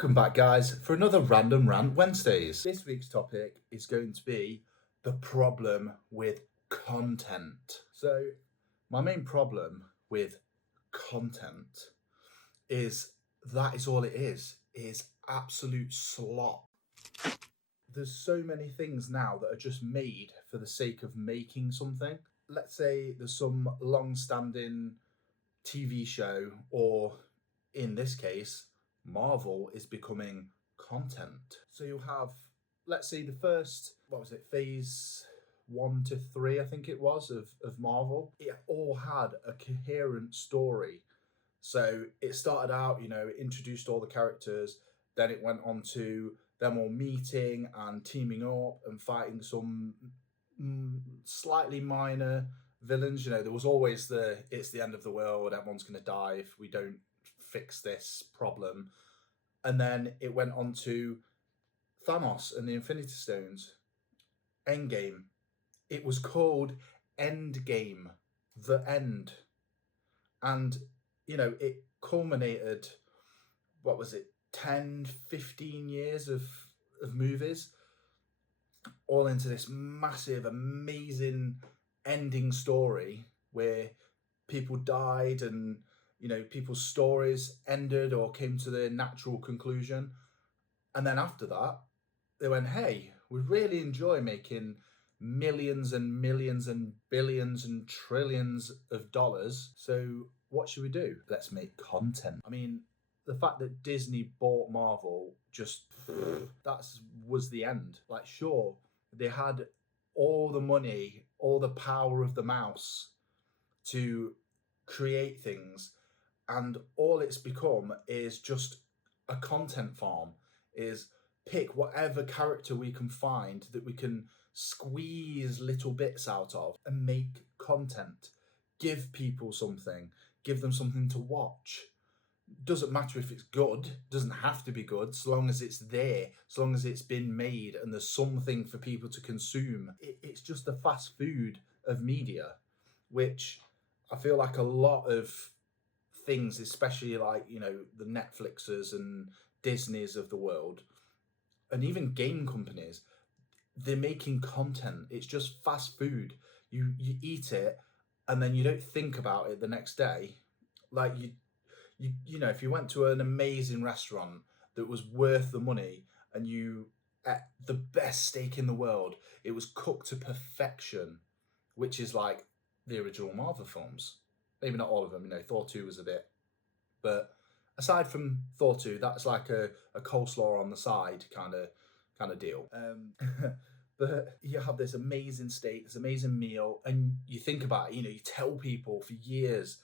Welcome back, guys, for another Random Rant Wednesdays. This week's topic is going to be the problem with content. So, my main problem with content is that is all it is absolute slop. There's so many things now that are just made for the sake of making something. Let's say there's some long-standing TV show, or in this case, Marvel is becoming content. So you'll have, let's say, the first, what was it, phase 1 to 3, I think it was, of Marvel. It all had a coherent story. So it started out, it introduced all the characters, then it went on to them all meeting and teaming up and fighting some slightly minor villains. There was always it's the end of the world, everyone's going to die if we don't fix this problem. And then it went on to Thanos and the Infinity Stones. Endgame. It was called Endgame, the end. And, it culminated, what was it, 10, 15 years of movies, all into this massive, amazing ending story where people died and people's stories ended or came to their natural conclusion. And then after that, they went, hey, we really enjoy making millions and millions and billions and trillions of dollars. So what should we do? Let's make content. I mean, the fact that Disney bought Marvel, that was the end. Like, sure, they had all the money, all the power of the mouse to create things, and all it's become is just a content farm. Is pick whatever character we can find that we can squeeze little bits out of and make content. Give people something, give them something to watch. Doesn't matter if it's good, doesn't have to be good, so long as it's there, so long as it's been made and there's something for people to consume. It's just the fast food of media, which I feel like a lot of things, especially like, the Netflixes and Disneys of the world, and even game companies, they're making content. It's just fast food. You eat it and then you don't think about it the next day. Like if you went to an amazing restaurant that was worth the money and you ate the best steak in the world, it was cooked to perfection, which is like the original Marvel films. Maybe not all of them, Thor 2 was a bit. But aside from Thor 2, that's like a coleslaw on the side kind of deal. But you have this amazing steak, this amazing meal, and you think about it, you tell people for years,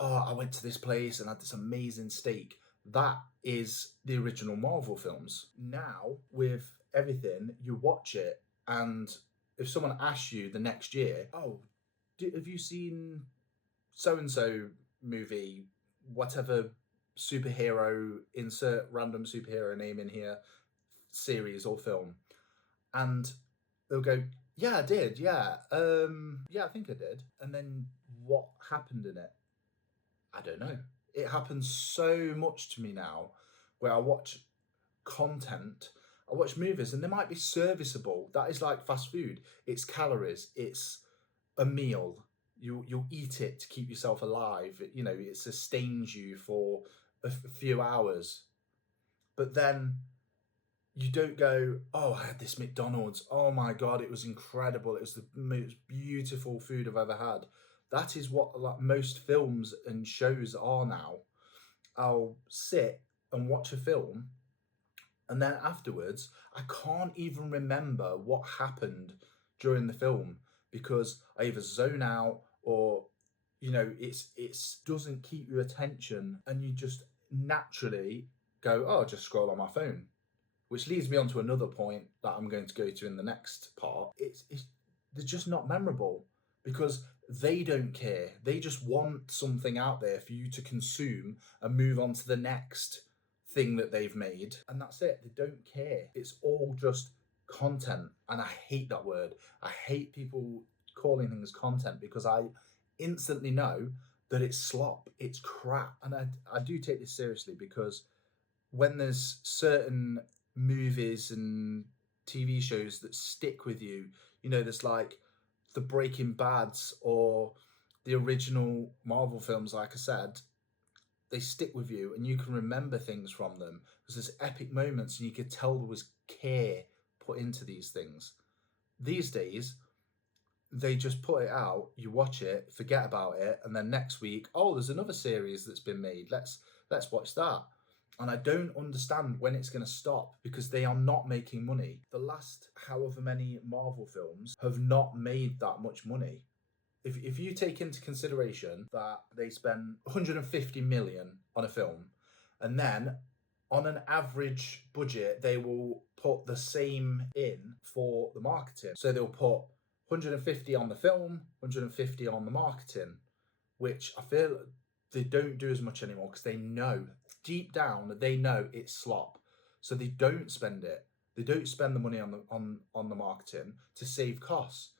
oh, I went to this place and had this amazing steak. That is the original Marvel films. Now, with everything, you watch it, and if someone asks you the next year, oh, have you seen so-and-so movie, whatever superhero, insert random superhero name in here, series or film? And they'll go, yeah, I did, yeah. Yeah, I think I did. And then what happened in it? I don't know. It happens so much to me now where I watch content, I watch movies, and they might be serviceable. That is like fast food. It's calories, it's a meal. You'll eat it to keep yourself alive. It sustains you for a few hours. But then you don't go, oh, I had this McDonald's. Oh my God, it was incredible. It was the most beautiful food I've ever had. That is what like most films and shows are now. I'll sit and watch a film, and then afterwards, I can't even remember what happened during the film because I either zone out or, it's doesn't keep your attention, and you just naturally go, oh, I'll just scroll on my phone. Which leads me on to another point that I'm going to go to in the next part. They're just not memorable because they don't care. They just want something out there for you to consume and move on to the next thing that they've made. And that's it. They don't care. It's all just content. And I hate that word. I hate people calling things content because I instantly know that it's slop, it's crap. And I do take this seriously because when there's certain movies and TV shows that stick with you, there's like the Breaking Bads or the original Marvel films, like I said, they stick with you and you can remember things from them because there's epic moments and you could tell there was care put into these things. These days, they just put it out, you watch it, forget about it, and then next week, oh, there's another series that's been made. Let's watch that. And I don't understand when it's going to stop because they are not making money. The last however many Marvel films have not made that much money. If you take into consideration that they spend 150 million on a film, and then on an average budget, they will put the same in for the marketing. So they'll put 150 on the film, 150 on the marketing, which I feel they don't do as much anymore because they know, deep down, they know it's slop. So they don't spend it. They don't spend the money on the marketing to save costs,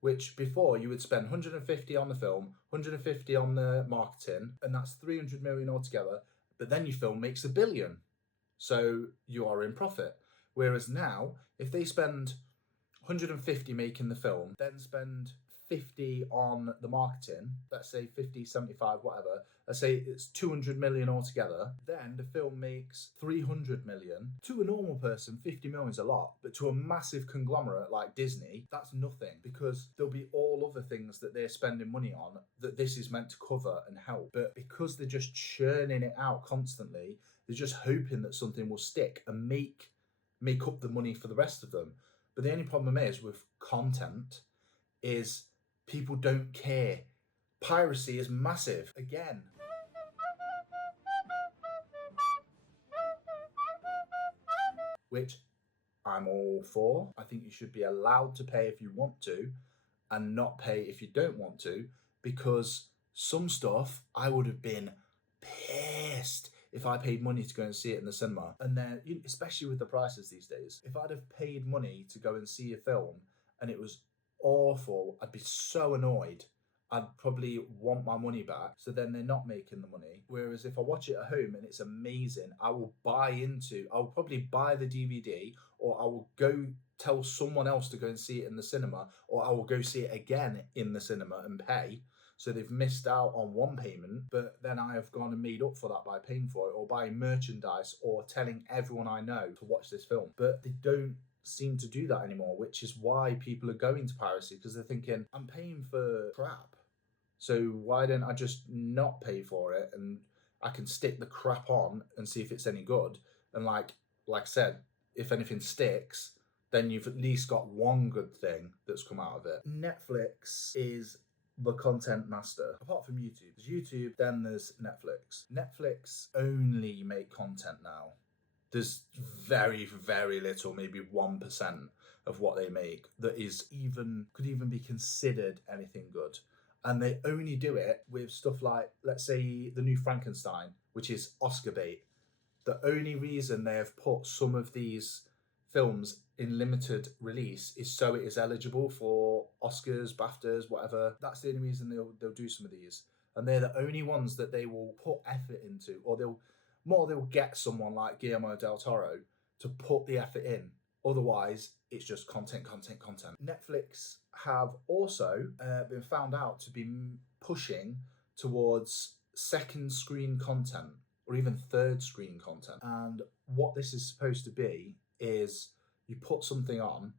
which before you would spend 150 on the film, 150 on the marketing, and that's 300 million altogether. But then your film makes $1 billion. So you are in profit. Whereas now, if they spend 150 making the film, then spend 50 on the marketing, let's say 50, 75, whatever, let's say it's 200 million altogether, then the film makes 300 million. To a normal person, 50 million is a lot, but to a massive conglomerate like Disney, that's nothing because there'll be all other things that they're spending money on that this is meant to cover and help. But because they're just churning it out constantly, they're just hoping that something will stick and make up the money for the rest of them. But the only problem is with content is people don't care. Piracy is massive. Again, which I'm all for. I think you should be allowed to pay if you want to and not pay if you don't want to, because some stuff I would have been pissed if I paid money to go and see it in the cinema. And then, especially with the prices these days, if I'd have paid money to go and see a film and it was awful, I'd be so annoyed. I'd probably want my money back. So then they're not making the money. Whereas if I watch it at home and it's amazing, I'll probably buy the DVD, or I will go tell someone else to go and see it in the cinema, or I will go see it again in the cinema and pay. So they've missed out on one payment, but then I have gone and made up for that by paying for it or buying merchandise or telling everyone I know to watch this film. But they don't seem to do that anymore, which is why people are going to piracy, because they're thinking, I'm paying for crap. So why don't I just not pay for it and I can stick the crap on and see if it's any good? And like I said, if anything sticks, then you've at least got one good thing that's come out of it. Netflix is the content master. Apart from YouTube. There's YouTube, then there's Netflix. Netflix only make content now. There's very, very little, maybe 1% of what they make that could even be considered anything good. And they only do it with stuff like, let's say, the new Frankenstein, which is Oscar bait. The only reason they have put some of these films in limited release is so it is eligible for Oscars, BAFTAs, whatever. That's the only reason they'll do some of these. And they're the only ones that they will put effort into, or they'll get someone like Guillermo del Toro to put the effort in. Otherwise, it's just content. Netflix have also been found out to be pushing towards second screen content or even third screen content. And what this is supposed to be is you put something on,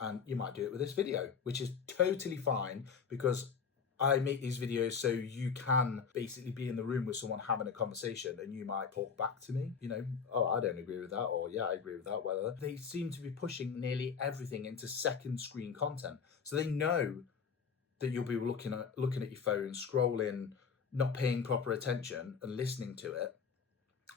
and you might do it with this video, which is totally fine because I make these videos so you can basically be in the room with someone having a conversation and you might talk back to me, oh, I don't agree with that, or yeah, I agree with that, whether. They seem to be pushing nearly everything into second screen content. So they know that you'll be looking at your phone, scrolling, not paying proper attention and listening to it,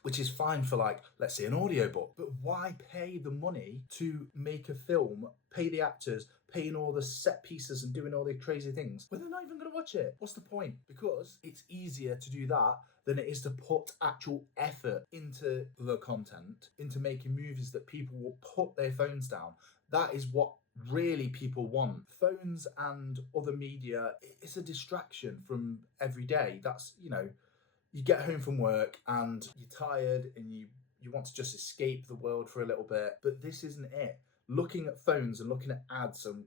which is fine for, like, let's say an audiobook. But why pay the money to make a film, pay the actors, paying all the set pieces and doing all the crazy things when they're not even going to watch it? What's the point? Because it's easier to do that than it is to put actual effort into the content, into making movies that people will put their phones down. That is what really people want. Phones and other media, it's a distraction from every day. That's, you get home from work and you're tired and you you want to just escape the world for a little bit. But this isn't it. Looking at phones and looking at ads and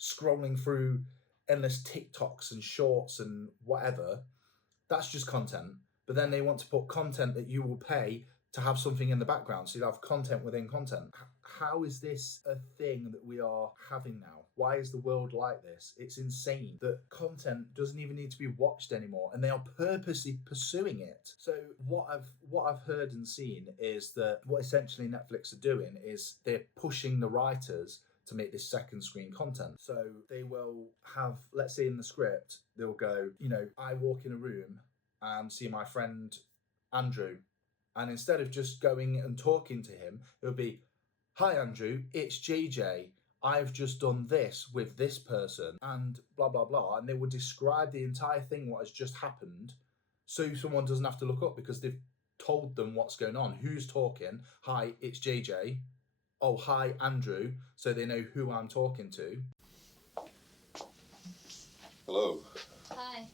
scrolling through endless TikToks and shorts and whatever, that's just content. But then they want to put content that you will pay to have something in the background. So you have content within content. How is this a thing that we are having now? Why is the world like this? It's insane that content doesn't even need to be watched anymore, and they are purposely pursuing it. So what I've heard and seen is that what essentially Netflix are doing is they're pushing the writers to make this second screen content. So they will have, let's say in the script, they'll go, I walk in a room and see my friend Andrew. And instead of just going and talking to him, it'll be, hi Andrew, it's JJ. I've just done this with this person and blah, blah, blah. And they will describe the entire thing, what has just happened, so someone doesn't have to look up because they've told them what's going on. Who's talking? Hi, it's JJ. Oh, hi, Andrew. So they know who I'm talking to. Hello. Hi.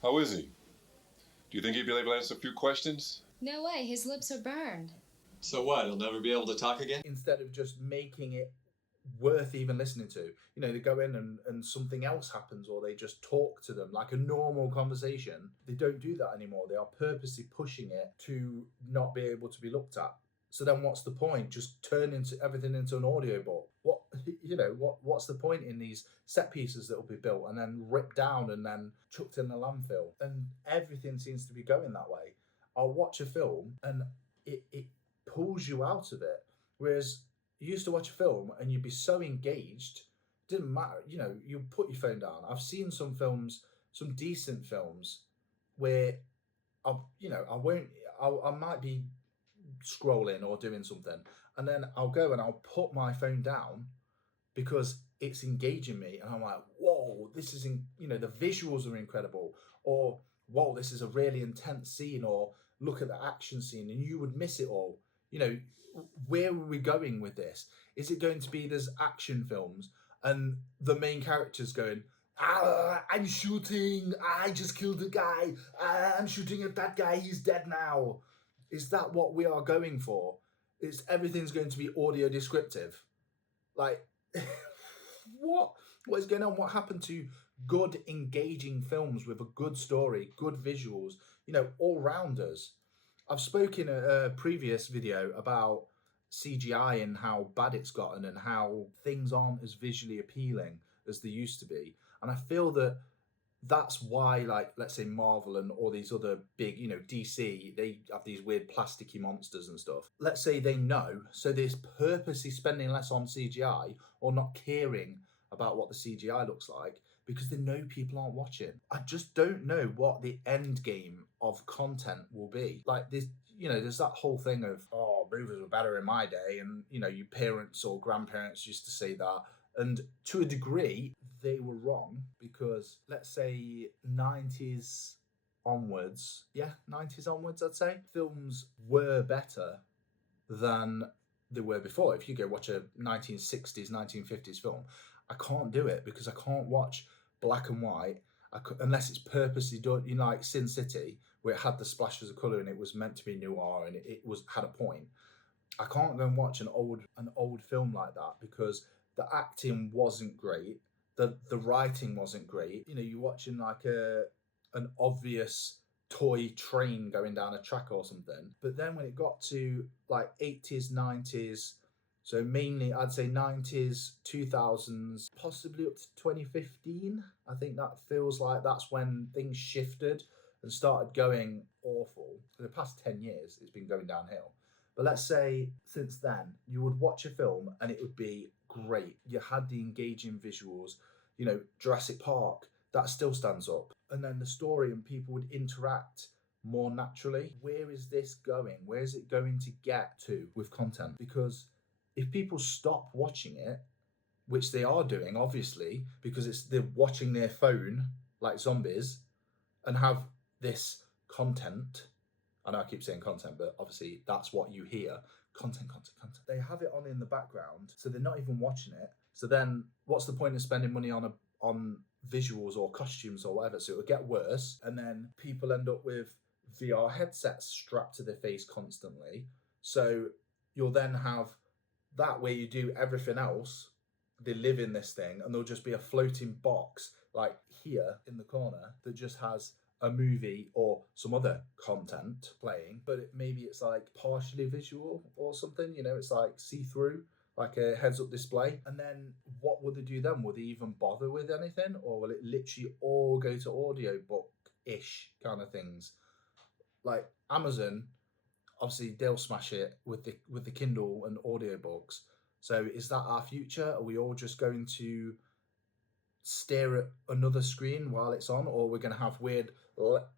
How is he? Do you think he'd be able to answer a few questions? No way, his lips are burned. So what, he'll never be able to talk again? Instead of just making it worth even listening to. They go in and something else happens, or they just talk to them like a normal conversation. They don't do that anymore. They are purposely pushing it to not be able to be looked at. So then what's the point? Just turn everything into an audiobook. What's the point in these set pieces that will be built and then ripped down and then chucked in the landfill? And everything seems to be going that way. I'll watch a film and it pulls you out of it. Whereas you used to watch a film and you'd be so engaged, it didn't matter, you put your phone down. I've seen some films, some decent films, where I might be scrolling or doing something, and then I'll go and I'll put my phone down because it's engaging me, and I'm like, whoa, this is the visuals are incredible, or whoa, this is a really intense scene, or look at the action scene, and you would miss it all. Where are we going with this? Is it going to be there's action films and the main character's going, I'm shooting, I just killed a guy, I'm shooting at that guy, he's dead now? Is that what we are going for? Everything's going to be audio descriptive? Like, what is going on? What happened to good, engaging films with a good story, good visuals, all-rounders? I've spoken in a previous video about CGI and how bad it's gotten and how things aren't as visually appealing as they used to be. And I feel that that's why, like, let's say Marvel and all these other big, DC, they have these weird plasticky monsters and stuff. Let's say they know, so they're purposely spending less on CGI or not caring about what the CGI looks like because they know people aren't watching. I just don't know what the end game of content will be. Like, there's that whole thing of, oh, movies were better in my day, and, your parents or grandparents used to say that. And to a degree, they were wrong because, let's say, 90s onwards, I'd say, films were better than they were before. If you go watch a 1960s, 1950s film, I can't do it because I can't watch black and white unless it's purposely done, like Sin City, where it had the splashes of colour and it was meant to be noir and it had a point. I can't go and watch an old film like that because the acting wasn't great, the writing wasn't great. You're watching like an obvious toy train going down a track or something. But then when it got to like 80s, 90s, so mainly I'd say 90s, 2000s, possibly up to 2015, I think that feels like that's when things shifted and started going awful. For the past 10 years, it's been going downhill. But let's say since then, you would watch a film and it would be great. You had the engaging visuals, Jurassic Park, that still stands up. And then the story and people would interact more naturally. Where is this going? Where is it going to get to with content? Because if people stop watching it, which they are doing, obviously, because they're watching their phone like zombies and have this content. I know I keep saying content, but obviously that's what you hear. Content. They have it on in the background, so they're not even watching it. So then what's the point of spending money on visuals or costumes or whatever? So it'll get worse, and then people end up with VR headsets strapped to their face constantly. So you'll then have that where you do everything else. They live in this thing, and there'll just be a floating box like here in the corner that just has a movie or some other content playing, but maybe it's like partially visual or something, it's like see-through, like a heads-up display. And then what would they do then? Would they even bother with anything, or will it literally all go to audiobook-ish kind of things? Like Amazon, obviously they'll smash it with the Kindle and audiobooks. So is that our future? Are we all just going to stare at another screen while it's on, or we're going to have weird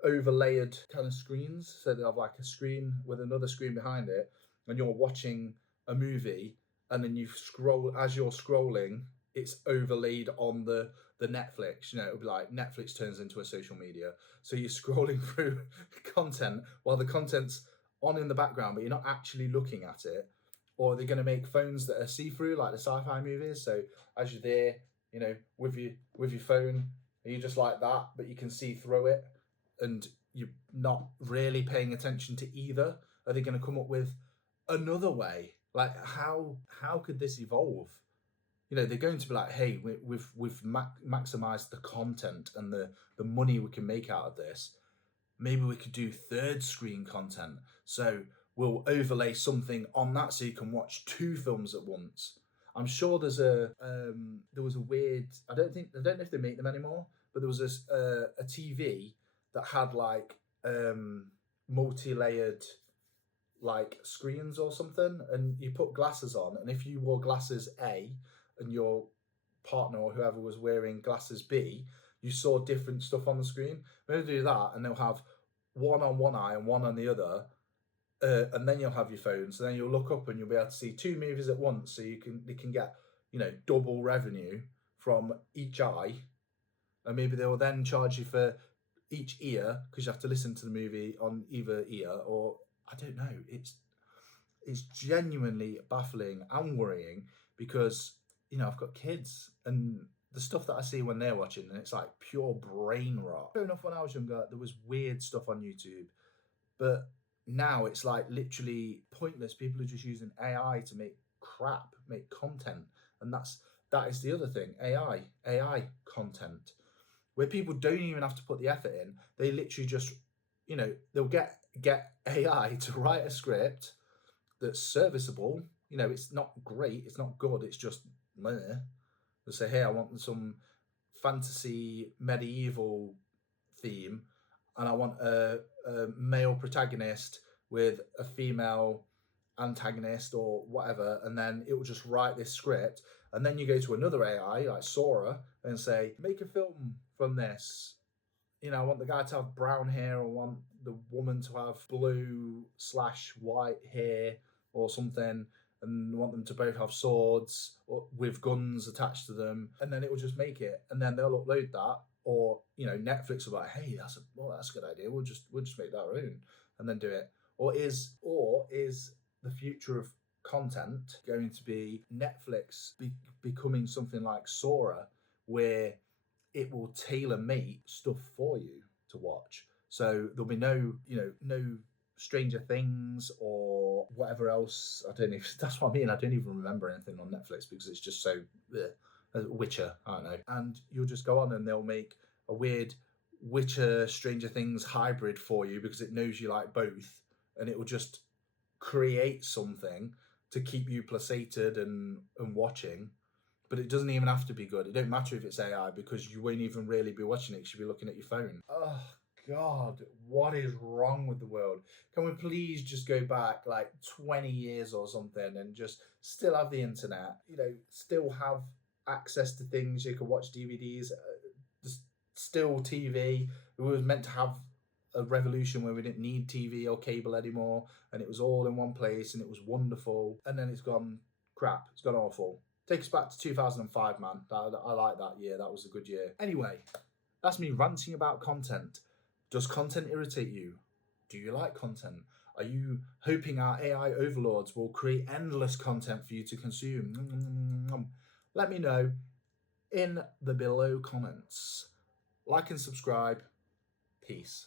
overlaid kind of screens? So they have like a screen with another screen behind it, and you're watching a movie, and then you scroll, as you're scrolling, it's overlaid on the Netflix. It'll be like Netflix turns into a social media. So you're scrolling through content while the content's on in the background, but you're not actually looking at it. Or are they going to make phones that are see-through like the sci-fi movies? So as you're there, with your phone, and you're just like that, but you can see through it, and you're not really paying attention to either. Are they going to come up with another way? Like how could this evolve? They're going to be like, hey, we've maximized the content and the money we can make out of this. Maybe we could do third screen content. So we'll overlay something on that so you can watch two films at once. I'm sure there was a weird, I don't know if they make them anymore, but there was a TV that had like multi-layered like screens or something, and you put glasses on, and if you wore glasses A and your partner or whoever was wearing glasses B, you saw different stuff on the screen. Maybe do that, and they'll have one on one eye and one on the other, and then you'll have your phone. So then you'll look up and you'll be able to see two movies at once. So they can get double revenue from each eye, and maybe they will then charge you for each ear because you have to listen to the movie on either ear, or I don't know. It's genuinely baffling and worrying because I've got kids, and the stuff that I see when they're watching, and it's like pure brain rot. Fair enough, when I was younger, there was weird stuff on YouTube, but now it's like literally pointless. People are just using AI to make content, and that is the other thing. AI content, where people don't even have to put the effort in. They literally just, they'll get AI to write a script that's serviceable. It's not great, it's not good, it's just meh. They'll say, hey, I want some fantasy medieval theme, and I want a male protagonist with a female antagonist or whatever, and then it will just write this script. And then you go to another AI like Sora and say, make a film from this. I want the guy to have brown hair, or want the woman to have blue/white hair or something, and want them to both have swords or with guns attached to them, and then it will just make it, and then they'll upload that. Or Netflix will be like, hey, that's a good idea. We'll just make that our own and then do it. Or is the future of content going to be Netflix becoming something like Sora, where it will tailor-make stuff for you to watch? So there'll be no Stranger Things or whatever else. I don't know. That's what I mean. I don't even remember anything on Netflix because it's just so. Witcher, I don't know. And you'll just go on and they'll make a weird Witcher Stranger Things hybrid for you because it knows you like both, and it will just create something to keep you placated and watching. But it doesn't even have to be good. It don't matter if it's AI because you won't even really be watching it. You should be looking at your phone. Oh God, what is wrong with the world? Can we please just go back like 20 years or something and just still have the internet? Still have access to things. You could watch DVDs, still TV. We were meant to have a revolution where we didn't need TV or cable anymore, and it was all in one place, and it was wonderful. And then it's gone crap. It's gone awful. Take us back to 2005, man. I like that year. That was a good year. Anyway, that's me ranting about content. Does content irritate you? Do you like content? Are you hoping our AI overlords will create endless content for you to consume? Let me know in the below comments. Like and subscribe. Peace.